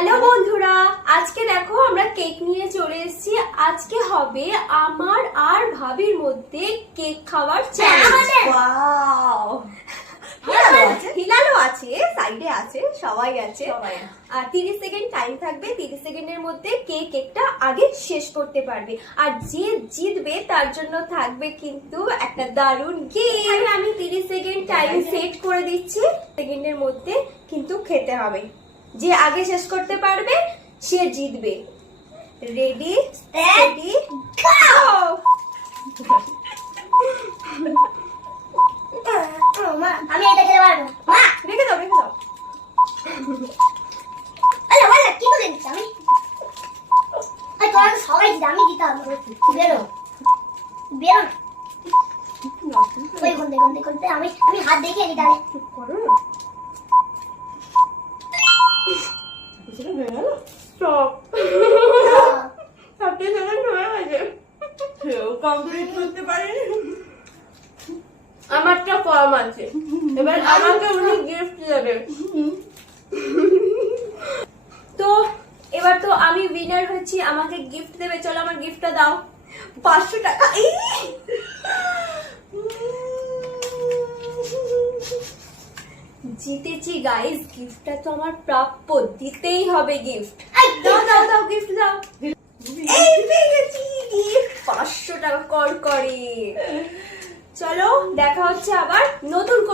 Hello বন্ধুরা আজকে দেখো আমরা কেক নিয়ে চলে এসেছি। আজকে হবে আমার আর ভাবির মধ্যে কেক খাওয়ার চ্যালেঞ্জ ওয়াও হিলালো আছে। সাইডে আছে সবাই আছে। আর তিরিশ সেকেন্ড টাইম থাকবে তিরিশ সেকেন্ডের মধ্যে কে কেকটা আগে শেষ করতে পারবে। আর যে জিতবে তার জন্য থাকবে কিন্তু একটা দারুণ গেম আমি তিরিশ সেকেন্ড টাইম সেট করে দিচ্ছি। সেকেন্ডের মধ্যে কিন্তু খেতে হবে। যে আগে শেষ করতে পারবে সে জিতবে। রেডি রেডি আমি এটা খেতে পারব। মা! রেখে দাও রেখে দাও। আরে বলে কি করে দিচ্ছি আমি? আরে তোরা তো সবাই দিতে আমি দিতাম। বেরো। বেরো ওই কোন দেখুন দেখুন আমি আমি হাত দেখিয়ে দিই তাহলে। চুপ করো। কমপ্লিট করতে পারেনি আমারটা কম আছে। এবার আমাকে উনি গিফট দেবে। তো এবার তো আমি উইনার হয়েছি আমাকে গিফট দেবে। চলো আমার গিফটটা দাও। পাঁচশো টাকা। জিতেছি গাইস গিফটটা তো আমার প্রাপ্য। দিতেই হবে গিফট দাও দাও দাও গিফট দাও। এই পেয়ে গেছি। করে চলো দেখা হচ্ছে আবার নতুন